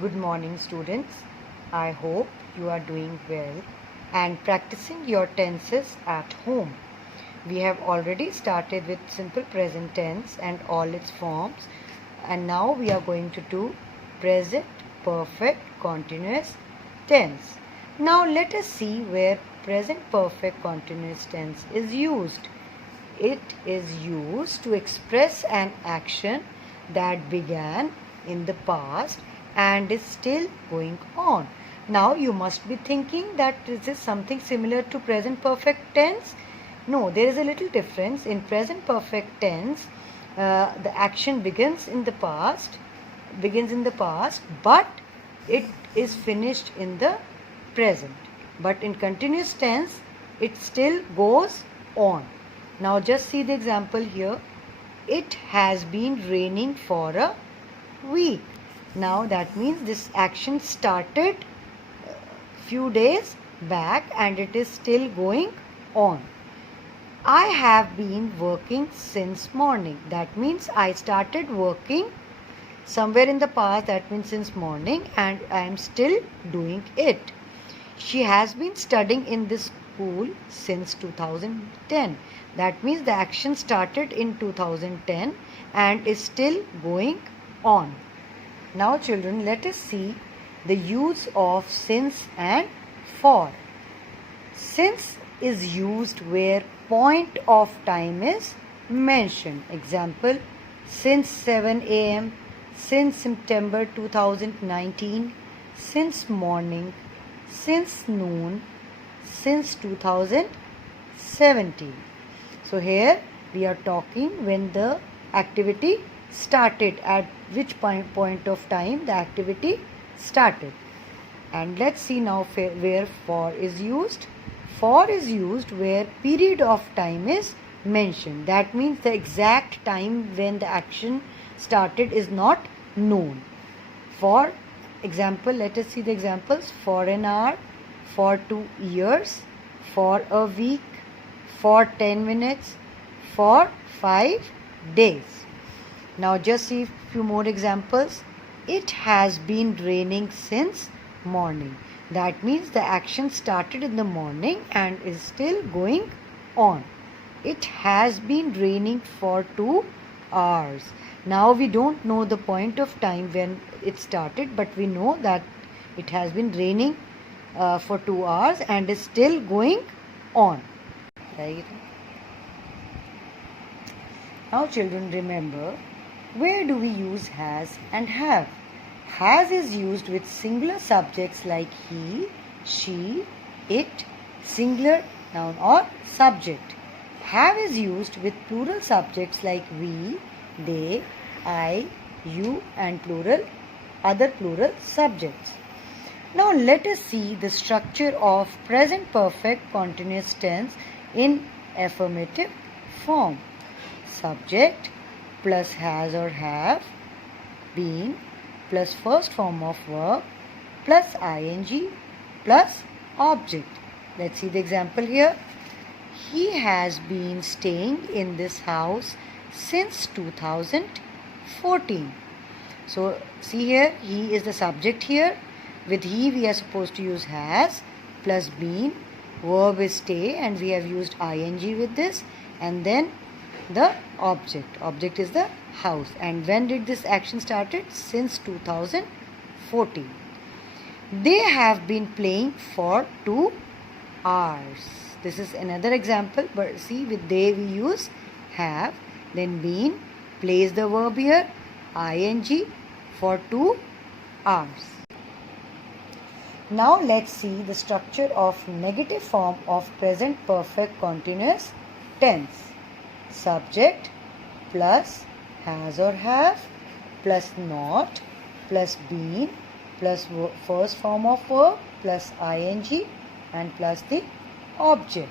Good morning, students. I hope you are doing well and practicing your tenses at home. We have already started with simple present tense and all its forms, and now we are going to do present perfect continuous tense. Now let us see where present perfect continuous tense is used. It is used to express an action that began in the past and is still going on. Now you must be thinking that is this something similar to present perfect tense? No, there is a little difference. In present perfect tense, the action begins in the past, but it is finished in the present. But in continuous tense, it still goes on. Now just see the example here. It has been raining for a week. Now that means this action started few days back and it is still going on. I have been working since morning. That means I started working somewhere in the past, that means since morning, and I am still doing it. She has been studying in this school since 2010. That means the action started in 2010 and is still going on. Now children, let us see the use of since and for. Since is used where point of time is mentioned. Example, since 7 a.m., since September 2019, since morning, since noon, since 2017. So here we are talking when the activity started, at which point of time the activity started. And let's see now where for is used. For is used where period of time is mentioned. That means the exact time when the action started is not known. For example, let us see the examples. For an hour, for 2 years, for a week, for 10 minutes, for 5 days. Now just see a few more examples. It has been raining since morning. That means the action started in the morning and is still going on. It has been raining for 2 hours. Now we don't know the point of time when it started, but we know that it has been raining for 2 hours and is still going on. Right? Now children, remember, where do we use has and have? Has is used with singular subjects like he, she, it, singular noun or subject. Have is used with plural subjects like we, they, I, you and other plural subjects. Now let us see the structure of present perfect continuous tense in affirmative form. Subject plus has or have been plus first form of verb plus ing plus object. Let's see the example here. He has been staying in this house since 2014. So see here, he is the subject here. With he we are supposed to use has plus been, verb is stay, and we have used ing with this, and then the object is the house. And when did this action started? Since 2014. They have been playing for 2 hours. This is another example, but see, with they we use have, then been, place the verb here, ing, for 2 hours. Now let's see the structure of negative form of present perfect continuous tense. Subject plus has or have plus not plus been plus first form of verb plus ing and plus the object.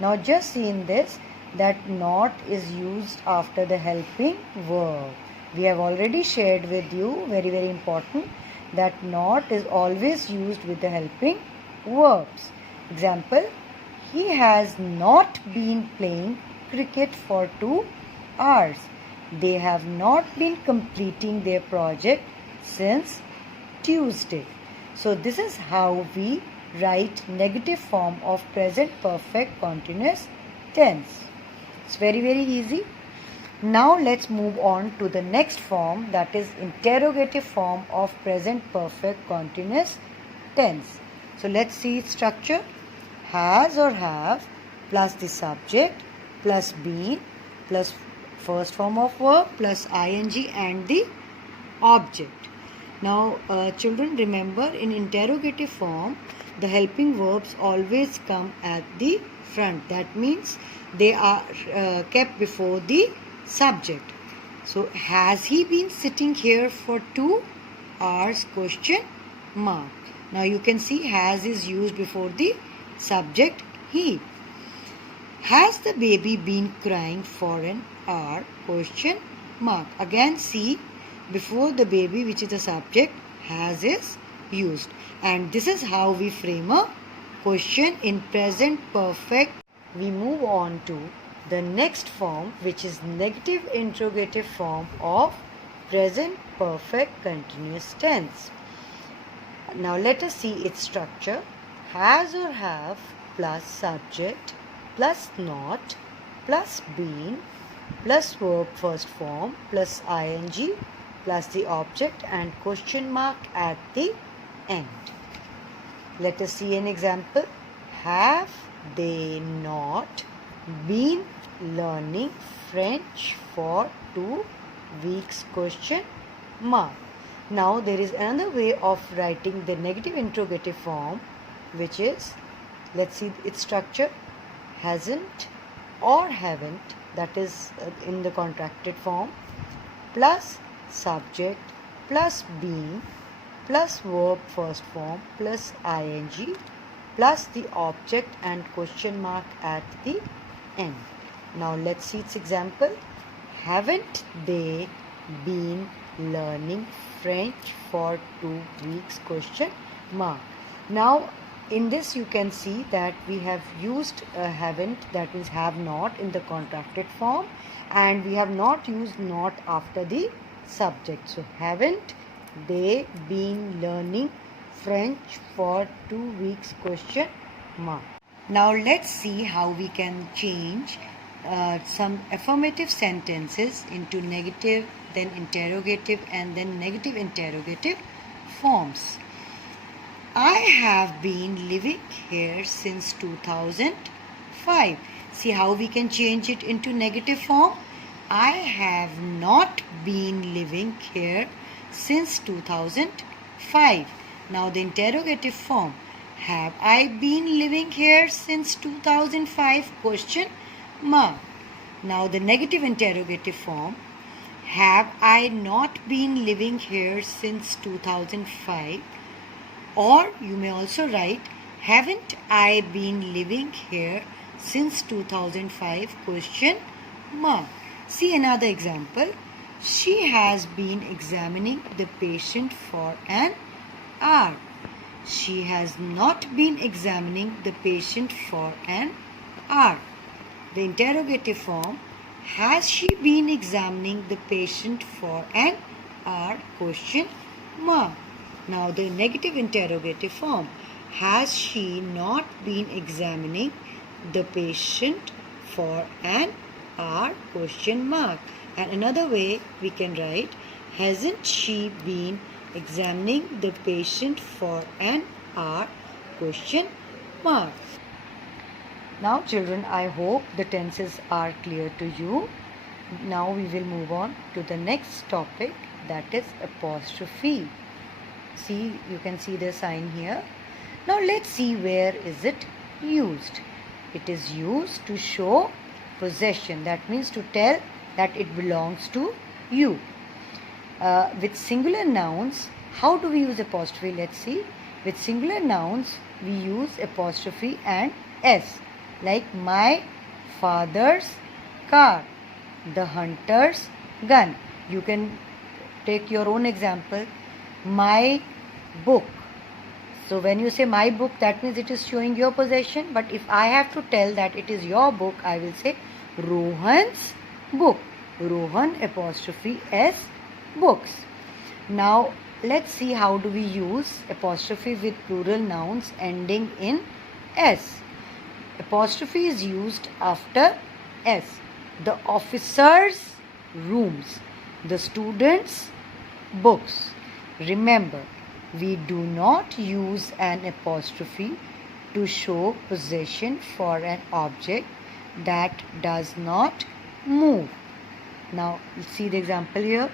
Now just see in this that not is used after the helping verb. We have already shared with you, very important, that not is always used with the helping verbs. Example, he has not been playing cricket for 2 hours. They have not been completing their project since Tuesday. So this is how we write negative form of present perfect continuous tense. It's very easy. Now let's move on to the next form, that is interrogative form of present perfect continuous tense. So let's see its structure. Has or have plus the subject plus been plus first form of verb plus ing and the object. Now children, remember, in interrogative form the helping verbs always come at the front. That means they are kept before the subject. So has he been sitting here for 2 hours? Question mark. Now you can see has is used before the subject he. Has the baby been crying for an hour? Question mark. Again see, before the baby, which is the subject, has is used. And this is how we frame a question in present perfect. We move on to the next form, which is negative interrogative form of present perfect continuous tense. Now let us see its structure. Has or have plus subject plus not plus been plus verb first form plus ing plus the object and question mark at the end. Let us see an example. Have they not been learning French for 2 weeks? Question mark. Now there is another way of writing the negative interrogative form, which is, let's see its structure. Hasn't or haven't, that is in the contracted form, plus subject plus been plus verb first form plus ing plus the object and question mark at the end. Now let's see its example. Haven't they been learning French for 2 weeks? Question mark. Now in this you can see that we have used haven't, that means have not, in the contracted form, and we have not used not after the subject. So haven't they been learning French for 2 weeks? Question mark. Now let's see how we can change some affirmative sentences into negative, then interrogative, and then negative interrogative forms. I have been living here since 2005. See how we can change it into negative form. I have not been living here since 2005. Now the interrogative form. Have I been living here since 2005? Question mark. Now the negative interrogative form. Have I not been living here since 2005? Or you may also write, haven't I been living here since 2005? Question mark. See another example. She has been examining the patient for an hour. She has not been examining the patient for an hour. The interrogative form. Has she been examining the patient for an hour? Question mark. Now the negative interrogative form. Has she not been examining the patient for an hour? Question mark. And another way we can write, hasn't she been examining the patient for an hour? Question mark. Now children, I hope the tenses are clear to you. Now we will move on to the next topic, that is apostrophe. See, you can see the sign here. Now let's see where is it used. It is used to show possession. That means to tell that it belongs to you. With singular nouns, how do we use apostrophe? Let's see. With singular nouns, we use apostrophe and s. Like my father's car, the hunter's gun. You can take your own example. My book. So when you say my book, that means it is showing your possession. But if I have to tell that it is your book, I will say Rohan's book. Rohan apostrophe S books. Now let's see how do we use apostrophe with plural nouns ending in S. Apostrophe is used after S. The officers' rooms, the students' books. Remember, we do not use an apostrophe to show possession for an object that does not move. Now, see the example here.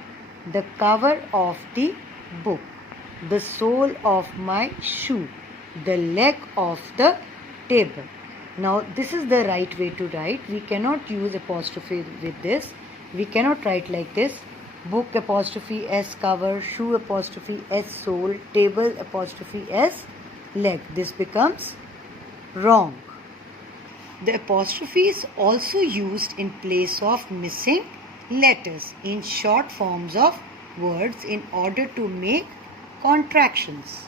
The cover of the book, the sole of my shoe, the leg of the table. Now, this is the right way to write. We cannot use apostrophe with this. We cannot write like this. Book apostrophe S cover, shoe apostrophe S sole, table apostrophe S leg. This becomes wrong. The apostrophe is also used in place of missing letters in short forms of words in order to make contractions.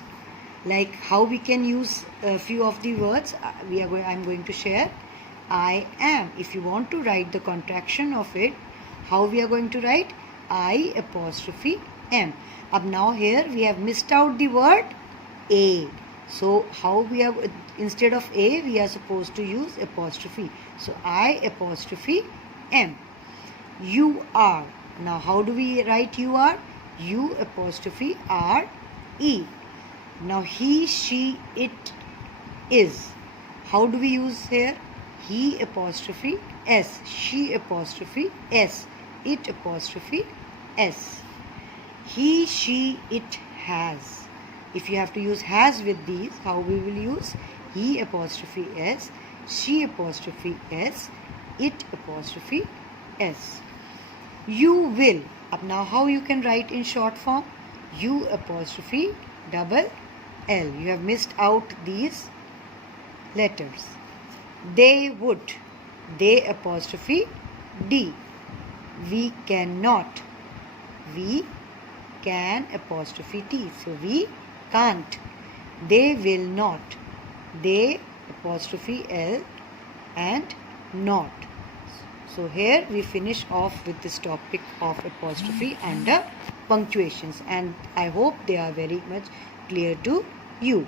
Like how we can use a few of the words I'm going to share. I am. If you want to write the contraction of it, how we are going to write? I apostrophe am. Up now here we have missed out the word A. So how we have, instead of A we are supposed to use apostrophe. So I apostrophe am. You are. Now how do we write you are? U apostrophe R E. Now he, she, it is. How do we use here? He apostrophe S, she apostrophe S, it apostrophe S. He, she, it has. If you have to use has with these, how we will use? He apostrophe S, she apostrophe S, it apostrophe S. You will. Up now how you can write in short form? U apostrophe double L. You have missed out these letters. They would. They apostrophe D. We cannot. We can apostrophe T. So we can't. They will not. They apostrophe L and not. So here we finish off with this topic of apostrophe and punctuations, and I hope they are very much clear to you.